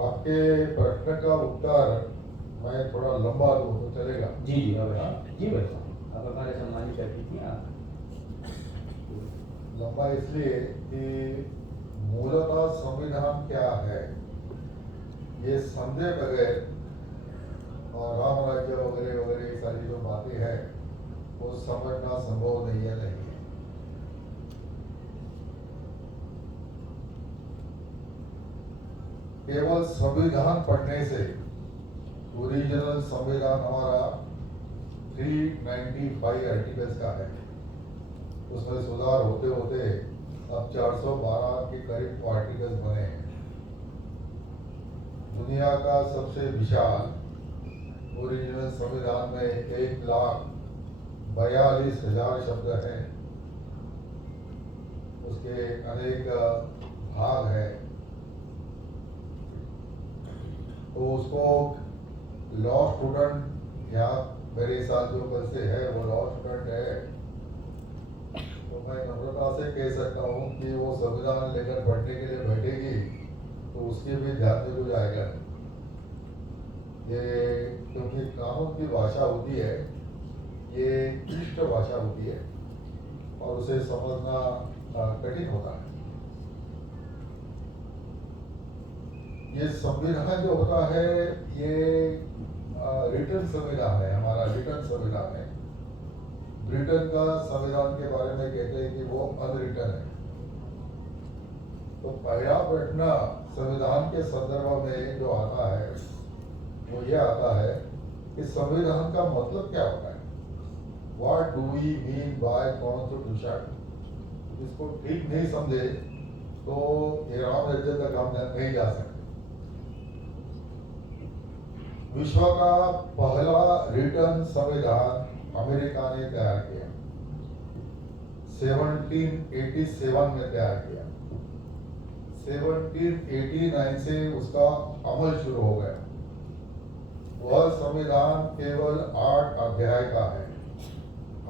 आपके प्रश्न का उत्तर मैं थोड़ा लंबा दूं तो चलेगा? जी जी अवश्य। जी भाई साहब, आप हमारे सम्मानित अतिथि हैं आप। लंबा इसलिए कि मूलतः संविधान क्या है ये समझे बगैर और राम राज्य वगैरह वगैरह ये सारी जो बातें हैं वो समझना संभव नहीं है। केवल संविधान पढ़ने से, ओरिजिनल संविधान हमारा 395 आर्टिकल्स का है, उसमें सुधार होते होते अब 412 के करीब आर्टिकल्स बने हैं। दुनिया का सबसे विशाल ओरिजिनल संविधान में 1,42,000 शब्द हैं, उसके अनेक भाग हैं, तो उसको लॉ स्टूडेंट यहाँ मेरे साथ जो कल से है वो लॉ स्टूडेंट है, तो मैं नम्रता से कह सकता हूँ कि वो संविधान लेकर पढ़ने के लिए बैठेगी तो उसके भी ध्यान में कुछ आएगा। ये क्योंकि कानून की भाषा होती है, ये क्लिष्ट भाषा होती है और उसे समझना कठिन होता है। ये संविधान जो होता है ये रिटर्न संविधान है, हमारा रिटर्न संविधान है। ब्रिटेन का संविधान के बारे में कहते हैं कि वो अनरिटर्न है। तो पहला प्रश्न संविधान के संदर्भ में जो आता है वो ये आता है कि संविधान का मतलब क्या होता है, what do we mean by constitution. इसको ठीक नहीं समझे तो ये राम राज्य तक हम नहीं जा सकते। विश्व का पहला रिटर्न संविधान अमेरिका ने तैयार किया, 1787 में तैयार किया। 1789 से उसका अमल शुरू हो गया। वह संविधान केवल 8 अध्याय का है,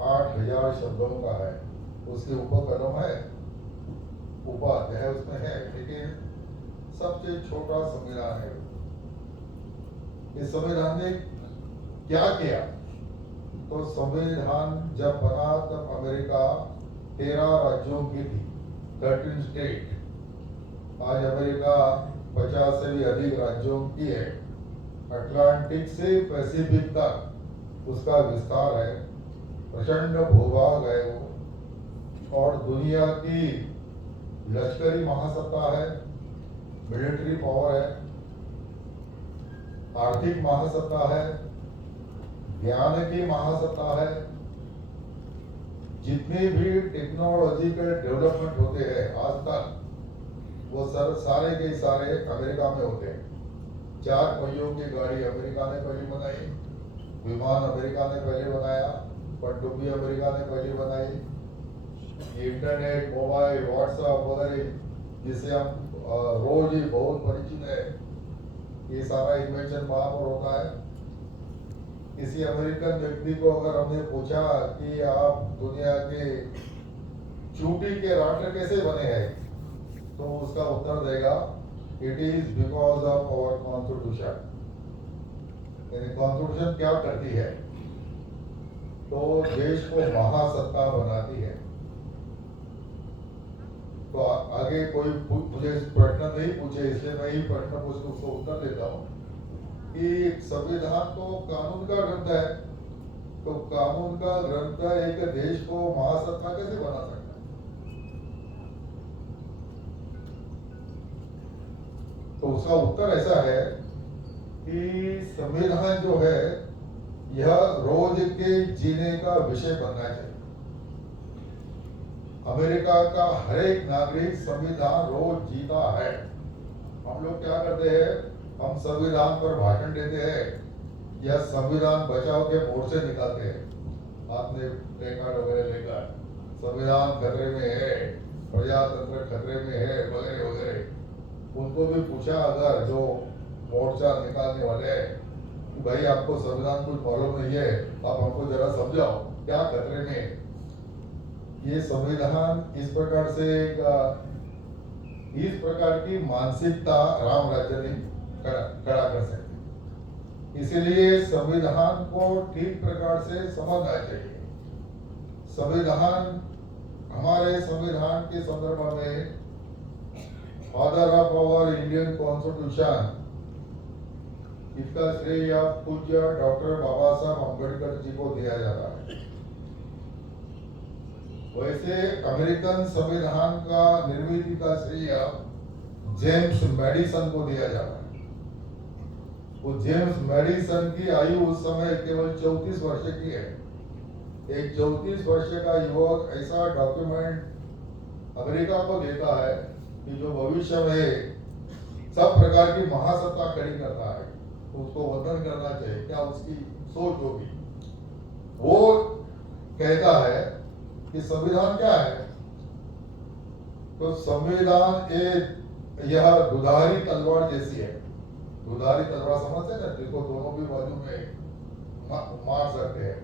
8,000 शब्दों का है। उसके उपकलम है, उपाध्याय उसमें है, लेकिन सबसे छोटा संविधान है। इस संविधान ने क्या किया, तो संविधान जब बना तब अमेरिका 13 राज्यों की थी, 13 स्टेट। आज अमेरिका 50 से भी अधिक राज्यों की है। अटलांटिक से पैसिफिक तक उसका विस्तार है, प्रचंड भूभाग है वो, और दुनिया की लश्करी महासत्ता है, मिलिट्री पावर है, आर्थिक महासत्ता है, ज्ञान की महासत्ता है। जितने भी टेक्नोलॉजिकल डेवलपमेंट होते हैं आज तक वो सारे के सारे अमेरिका में होते हैं। 4 पहियों की गाड़ी अमेरिका ने पहले बनाई, विमान अमेरिका ने पहले बनाया, पनडुब्बी अमेरिका ने पहले बनाई। इंटरनेट, मोबाइल, व्हाट्सएप वगैरह जिसे हम रोज ही बहुत परिचित है, ये सारा इन्वेंशन वहां पर होता है। किसी अमेरिकन व्यक्ति को अगर हमने पूछा कि आप दुनिया के चूटी के राष्ट्र कैसे बने हैं, तो उसका उत्तर देगा it is because of our constitution. यानी कॉन्स्टिट्यूशन क्या करती है, तो देश को महासत्ता बनाती है। तो आगे कोई मुझे प्रश्न नहीं पूछे, इसलिए मैं ही प्रश्न पूछ के उसको उत्तर देता हूँ कि संविधान तो कानून का ग्रंथ है, तो कानून का ग्रंथ एक देश को महासत्ता कैसे बना सकता है। तो उसका उत्तर ऐसा है कि संविधान जो है यह रोज के जीने का विषय बनना चाहिए। अमेरिका का हर एक नागरिक संविधान रोज जीता है। हम लोग क्या करते हैं, हम संविधान पर भाषण देते हैं या संविधान बचाओ के मोर्चे निकालते हैं, हाथ में प्ले कार्ड वगैरह लेकर संविधान खतरे में है, प्रजातंत्र खतरे में है वगैरह वगैरह। उनको भी पूछा अगर जो मोर्चा निकालने वाले कि भाई आपको संविधान कुछ मालूम नहीं है, आप हमको जरा समझाओ क्या खतरे में है। ये संविधान इस प्रकार से इस प्रकार की मानसिकता राम राज्य ने खड़ा कर सके। इसीलिए संविधान को ठीक प्रकार से समझना चाहिए। संविधान, हमारे संविधान के संदर्भ में father of our Indian constitution, इसका श्रेय पूज्य डॉक्टर बाबा साहब अम्बेडकर जी को दिया जाता है। वैसे अमेरिकन संविधान का निर्मित का श्रेय जेम्स मैडिसन को दिया जाता है। वो जेम्स मैडिसन की आयु उस समय केवल 34 वर्ष की है। एक 34 वर्ष का युवक ऐसा डॉक्यूमेंट अमेरिका को देता है कि जो भविष्य में सब प्रकार की महासत्ता खड़ी करता है, उसको वंदन करना चाहिए। क्या उसकी सोच होगी? वो कहता है कि संविधान क्या है? तो संविधान यह दुधारी तलवार जैसी है। दुधारी तलवार समझते हैं ना, जिसको दोनों भी बाजू में मार सकते हैं।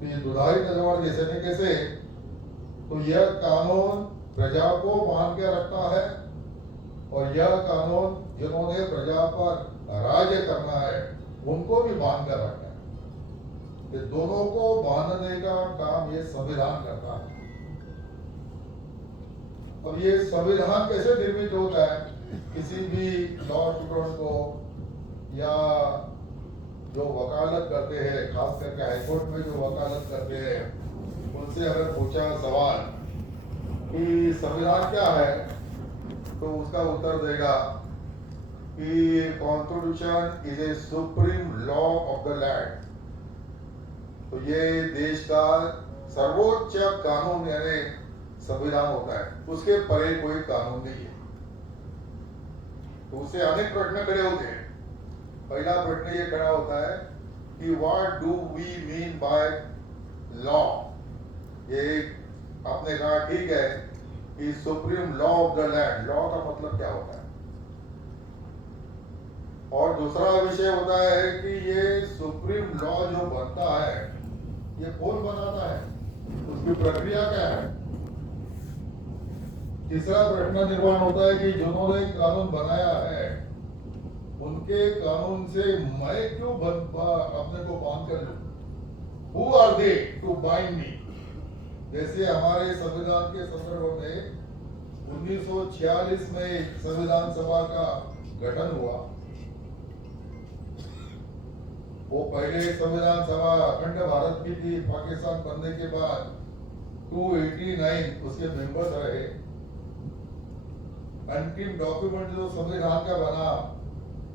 तो ये दुधारी तलवार जैसे नहीं, कैसे? तो यह कानून प्रजा को बांध के रखता है, और यह कानून जिन्होंने प्रजा पर राज्य करना है उनको भी बांध कर रखना है। ये दोनों को बांधने का काम ये संविधान करता है। अब ये संविधान कैसे निर्मित होता है? किसी भी लॉ स्टूडेंट को या जो वकालत करते हैं, खास करके हाईकोर्ट में जो वकालत करते हैं, उनसे अगर पूछा सवाल कि संविधान क्या है, तो उसका उत्तर देगा कि constitution is a supreme law of the land. तो ये देश का सर्वोच्च कानून यानी संविधान होता है, उसके परे कोई कानून नहीं है। तो उससे अनेक प्रश्न खड़े होते हैं। पहला प्रश्न ये खड़ा होता है कि what do we mean by law. ये आपने कहा ठीक है कि supreme law of the land, law का मतलब क्या होता है? और दूसरा विषय होता है कि ये सुप्रीम लॉ जो बनता है ये कौन बनाता है, उसकी प्रक्रिया क्या है? तीसरा प्रश्न निर्माण होता है कि जिन्होंने कानून बनाया है उनके कानून से मैं क्यों अपने को बांध कर लूं? Who are they to bind me? जैसे हमारे संविधान के संदर्भ में 1946 में संविधान सभा का गठन हुआ। वो पहले संविधान सभा अखंड भारत की थी। पाकिस्तान बनने के बाद 289 उसके मेंबर्स रहे। अंतिम डॉक्यूमेंट जो संविधान का बना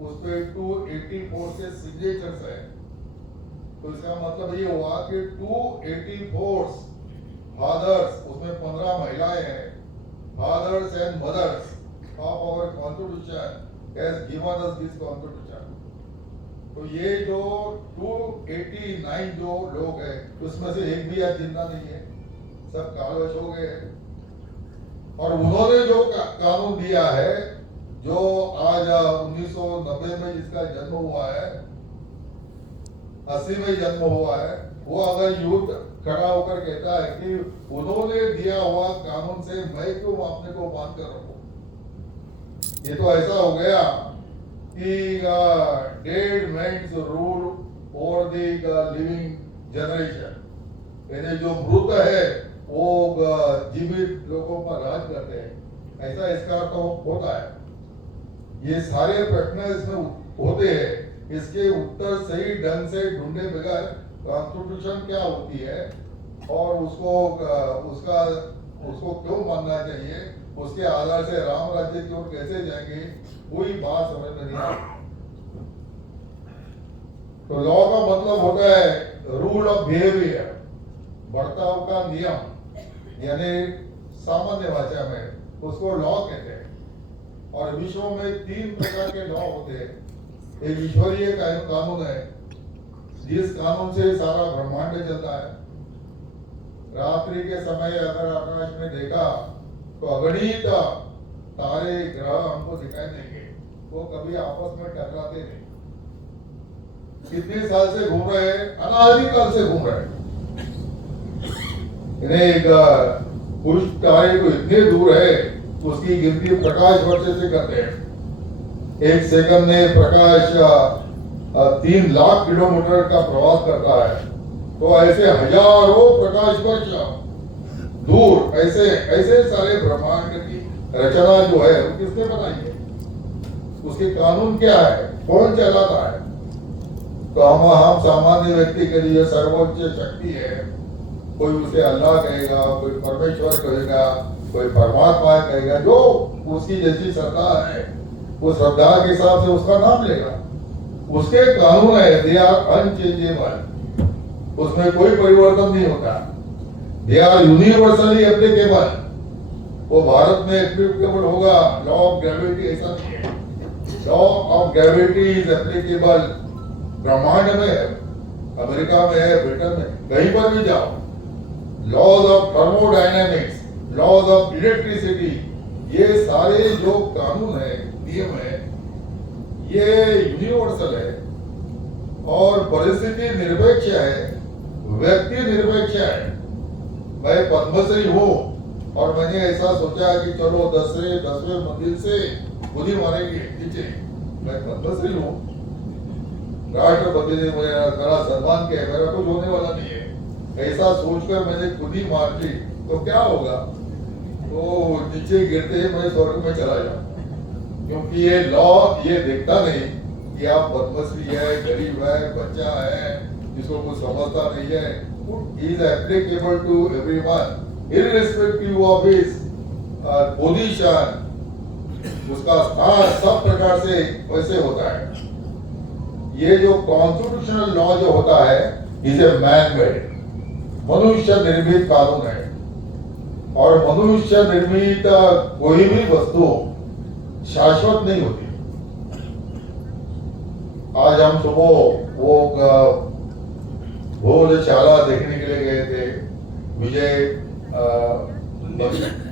उस पे 284 से सिग्नेचर्स है। तो इसका मतलब ये हुआ कि 284 फादर्स, उसमें 15 महिलाएं हैं, fathers and mothers of our constitution has given us this constitution. तो ये जो 289 जो लोग हैं उसमें से एक भी आज जिंदा नहीं है, सब कालवश हो गए हैं। और उन्होंने जो कानून दिया है, जो आज 1990 में जिसका जन्म हुआ है, 80 में जन्म हुआ है, वो अगर यूथ खड़ा होकर कहता है कि उन्होंने दिया हुआ कानून से मैं क्यों अपने को बांध कर रखूं, ये तो ऐसा हो गया कि dead man's rule over the living generation. यानी जो मृत है वो जीवित लोगों पर राज करते हैं, ऐसा इसका तो होता है। ये सारे प्रश्न इसमें होते हैं, इसके उत्तर सही ढंग से ढूंढे बगैर कॉन्स्टिट्यूशन क्या होती है और उसको क्यों मानना चाहिए, उसके आधार से राम राज्य की ओर कैसे जाएंगे, कोई बात समझ में नहीं आती। तो लॉ का मतलब होता है रूल ऑफ बिहेवियर, बर्ताव का नियम, यानी सामान्य भाषा में उसको लॉ कहते हैं। और विश्व में 3 प्रकार के लॉ होते हैं। एक ईश्वरीय कानून है, जिस कानून से सारा ब्रह्मांड चलता है। रात्रि के समय अगर आकाश में देखा तो अगणित तारे ग्रह हमको दिखाई देंगे, वो कभी आपस में टकराते नहीं। कितने साल से घूम रहे हैं? अनादिकाल से घूम रहे हैं। कुछ तारे को इतने दूर है उसकी गिनती प्रकाश वर्ष से करते हैं। एक सेकंड में प्रकाश 3 लाख किलोमीटर का प्रवास करता है, तो ऐसे हजारों प्रकाश वर्ष दूर ऐसे ऐसे सारे ब्रह्मांड की रचना जो है वो किसने बनाई है? उसके कानून क्या है? कौन चलाता है? तो हम सामान्य व्यक्ति के लिए सर्वोच्च शक्ति है। कोई उसे अल्लाह कहेगा, कोई परमेश्वर कहेगा, कोई परमात्मा कहेगा, जो उसकी जैसी श्रद्धा है वो श्रद्धा के हिसाब से उसका नाम लेगा। उसके कानून है, दे आर अनचेंजेबल, उसमें कोई परिवर्तन नहीं होता। दे आर यूनिवर्सली एप्लीकेबल, वो भारत में एप्लीकेबल होगा। लॉ ऑफ ग्रेविटी ऐसा नहीं है। Law of gravity is applicable ब्रह्मांड में है, अमेरिका में है, ब्रिटेन में, कहीं पर भी जाओ। Laws of thermodynamics, laws of electricity, ये सारे जो कानून है, नियम है, ये यूनिवर्सल है और परिस्थिति निरपेक्ष है, व्यक्ति निरपेक्ष है। मैं पद्मश्री हूं और मैंने ऐसा सोचा कि चलो 10वें मंजिल से खुद ही मारेंगे नीचे, मैं पद्मश्री हूं, राष्ट्रपति ने मेरा सम्मान किया, मेरा कुछ होने वाला नहीं है, ऐसा सोचकर मैंने खुद ही मार ली, तो क्या होगा? तो नीचे गिरते ही मैं स्वर्ग में चला जाऊं, क्योंकि ये लॉ ये देखता नहीं कि आप पद्मश्री है, गरीब है, बच्चा है, जिसको कुछ समझता नहीं है। Is applicable to everyone irrespective of his position, उसका स्थान सब प्रकार से वैसे होता है। ये जो कॉन्स्टिट्यूशनल लॉ जो होता है, इसे मैन मेड, मनुष्य निर्मित कानून है। और मनुष्य निर्मित कोई भी वस्तु शाश्वत नहीं होती। आज हम सुबह वो भोजशाला देखने के लिए गए थे, विजय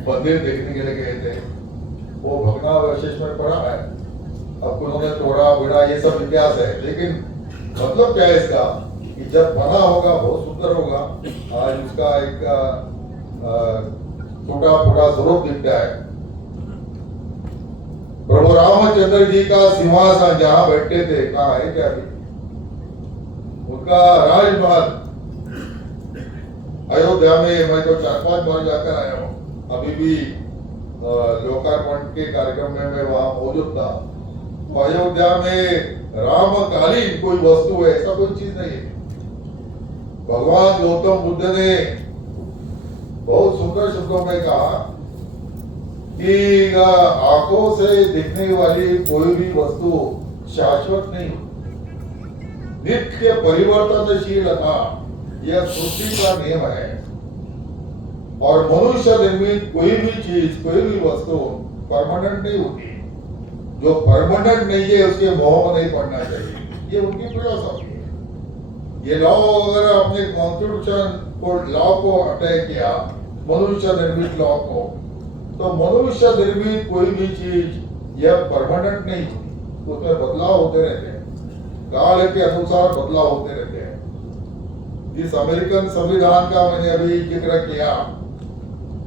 मंदिर देखने के लिए गए थे। वो भग्नावशेष में पड़ा है, अब उन्होंने तोड़ा बिड़ा, ये सब इतिहास है, लेकिन मतलब क्या है इसका कि जब बना होगा बहुत सुंदर होगा। आज उसका एक टूटा फूटा स्वरूप दिखता है। प्रभु रामचंद्र जी का सिंहासन जहां बैठते थे, कहाँ है क्या? अभी उनका राजमहल अयोध्या में, मैं तो 4-5 बार जाकर आया हूँ। अभी भी लोकार्पण के कार्यक्रम में मैं वहां मौजूद था। तो अयोध्या में रामकालीन कोई वस्तु है ऐसा कोई चीज नहीं है। भगवान गौतम बुद्ध ने बहुत सुंदर शब्दों में कहा कि आंखों से दिखने वाली कोई भी वस्तु शाश्वत नहीं होती, नित्य परिवर्तनशीलता यह सृष्टि का नियम है। और मनुष्य निर्मित कोई भी चीज, कोई भी वस्तु परमानेंट नहीं होती। जो परमानेंट नहीं है उसके मोह में नहीं पड़ना चाहिए, ये उनकी फिलॉसफी है। ये लॉ अगर आपने कॉन्स्टिट्यूशन को लॉ को अप्लाई किया, मनुष्य निर्मित लॉ को, तो मनुष्य निर्मित कोई भी चीज यह परमानेंट नहीं होती, उसमें बदलाव होते रहते हैं, काल के अनुसार बदलाव होते रहते हैं। इस अमेरिकन संविधान का मैंने अभी जिक्र किया,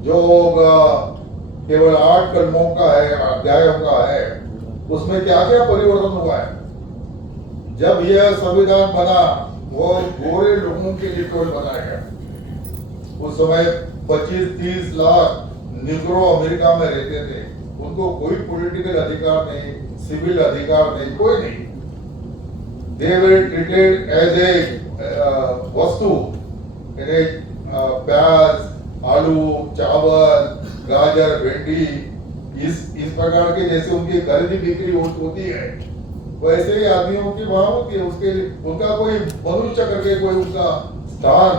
जो केवल 8 कलमों का है, अध्यायों का है, उसमें क्या क्या परिवर्तन हुआ है। जब यह संविधान बना वो गोरे लोगों के लिए केवल बनाया गया। उस समय 25-30 लाख निग्रो अमेरिका में रहते थे, उनको कोई पॉलिटिकल अधिकार नहीं, सिविल अधिकार नहीं, कोई नहीं। They were treated as a वस्तु, प्याज, आलू, चावल, गाजर, भिंडी, इस प्रकार के जैसे उनकी खरीदी बिक्री होती है, वैसे ही आदमियों की वहां होती है। उसके उनका कोई मनुष्य करके कोई उनका स्थान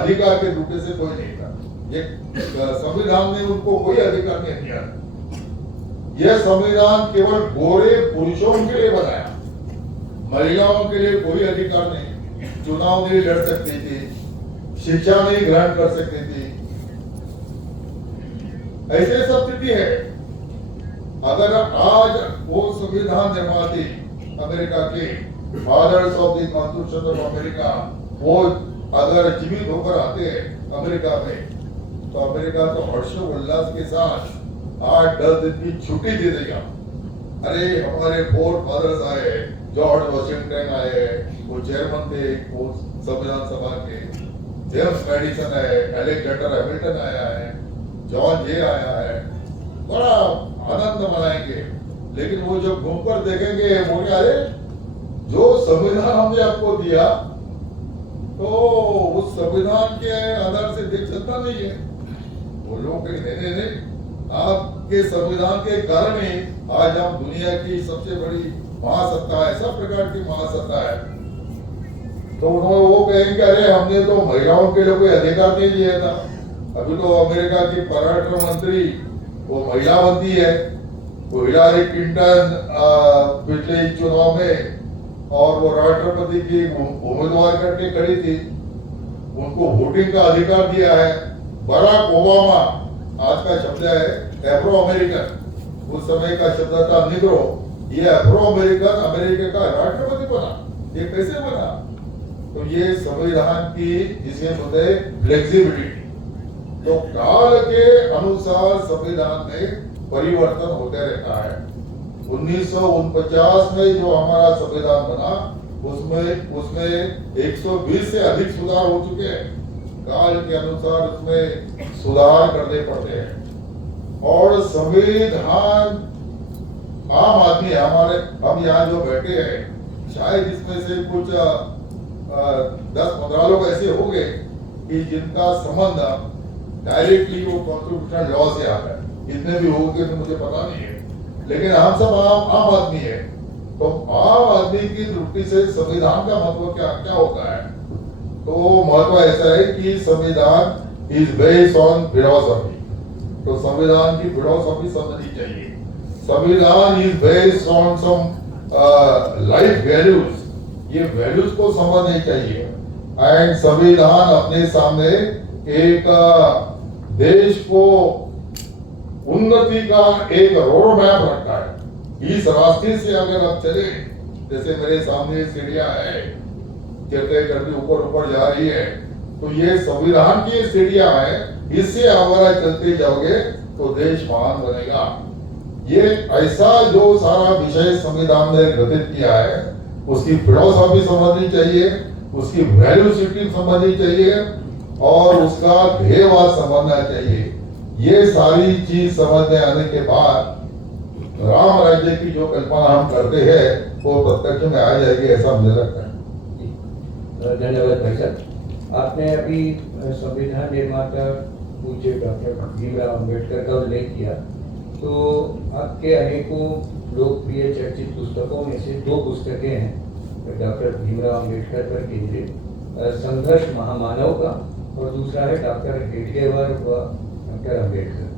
अधिकार के रूप से कोई नहीं था। ये संविधान ने उनको कोई अधिकार नहीं दिया। यह संविधान केवल गोरे पुरुषों के लिए बनाया, महिलाओं के लिए कोई अधिकार नहीं। चुनाव नहीं लड़ सकती थी, शिक्षा नहीं ग्रहण कर सकती थी, ऐसे सब स्थिति है। अगर आज वो संविधान निर्माती अमेरिका के fathers of the constitution of America, वो अगर जीवित होकर आते हैं अमेरिका में, तो अमेरिका तो हर्षोल्लास के साथ 8-10 दिन की छुट्टी दे देगा। अरे हमारे फोर फादर्स आए, जॉर्ज वॉशिंगटन आए, वो चेयरमैन थे वो संविधान सभा के, जेम्स मैडिसन है, अलेक्जेंडर हैमिल्टन आया है, जॉन जे आया है, बड़ा आनंद मनाएंगे। लेकिन वो जब घूमकर देखेंगे बोले अरे जो संविधान हमने आपको दिया तो उस संविधान के आधार से देश चलता नहीं है। वो लोग कहेंगे नहीं नहीं, आपके संविधान के कारण ही आज हम दुनिया की सबसे बड़ी महासत्ता है, सब प्रकार की महासत्ता है। तो उन्होंने वो कहेंगे अरे हमने तो महिलाओं के लिए कोई अधिकार नहीं दिया था। अभी तो अमेरिका की परराष्ट्र मंत्री वो महिला बनती है, वो हिलारी क्लिंटन पिछले चुनाव में और वो राष्ट्रपति की उम्मीदवार करके खड़ी थी, उनको वोटिंग का अधिकार दिया है। बराक ओबामा, आज का शब्द है एफ्रो अमेरिकन, उस समय का शब्द था निग्रो, ये एफ्रो अमेरिकन अमेरिका का राष्ट्रपति बना। ये कैसे बना? तो ये संविधान की जिसे बोलते हैं फ्लेक्सिबिलिटी। तो काल के अनुसार संविधान में परिवर्तन होते रहता है। 1949 में जो हमारा संविधान बना उसमें 120 से अधिक सुधार हो चुके हैं। काल के अनुसार उसमें सुधार करने पड़ते हैं। और संविधान आम आदमी हमारे हम यहाँ जो बैठे हैं शायद इसमें से कुछ 10-15 लोग ऐसे होंगे कि जिनका संबंध डायरेक्टली वो कॉन्स्टिट्यूशनल लॉ से आता है। इतने भी होंगे तो मुझे पता नहीं है, लेकिन हम सब आम आदमी है। तो आम आदमी की दृष्टि से संविधान का महत्व क्या होता है? तो महत्व ऐसा है कि संविधान इज बेस्ड ऑन फिलॉसफी। तो संविधान की फिलॉसफी समझनी चाहिए। संविधान is based on some life values, ये वैल्यूज को समझनी चाहिए। एंड संविधान अपने सामने एक देश को उन्नति का एक रोड मैप रखता है। इस रास्ते से अगर आप चले, जैसे मेरे सामने सीढ़ियां है, चलते चलते ऊपर जा रही है, तो ये संविधान की सीढ़ियां है, इससे अगर चलते जाओगे तो देश महान बनेगा। ये ऐसा जो सारा विषय संविधान ने गठित किया है उसकी फिलॉसफी समझनी चाहिए, उसकी वैल्यू सिस्टम समझनी चाहिए और उसका ध्येयवाद समझना चाहिए। ये सारी चीज समझने आने के बाद राम राज्य की जो कल्पना हम करते हैं वो प्रत्यक्ष में आ जाएगी, ऐसा मुझे लगता है। धन्यवाद भाई साहब। आपने अभी संविधान निर्माता पूज्य डॉक्टर भीमराव अम्बेडकर का उल्लेख किया, तो आपके अनेकों लोकप्रिय चर्चित पुस्तकों में से 2 पुस्तकें हैं डॉक्टर भीमराव अम्बेडकर पर केंद्रित, संघर्ष महामानव का और दूसरा है डॉक्टर हेडगेवर व डॉक्टर अम्बेडकर।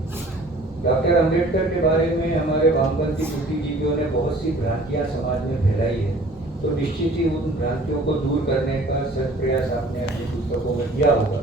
डॉक्टर अम्बेडकर के बारे में हमारे वामपंथी बुद्धिजीवियों ने बहुत सी भ्रांतियां समाज में फैलाई है, तो निश्चित ही उन भ्रांतियों को दूर करने का सत प्रयास आपने अपनी पुस्तकों में किया होगा।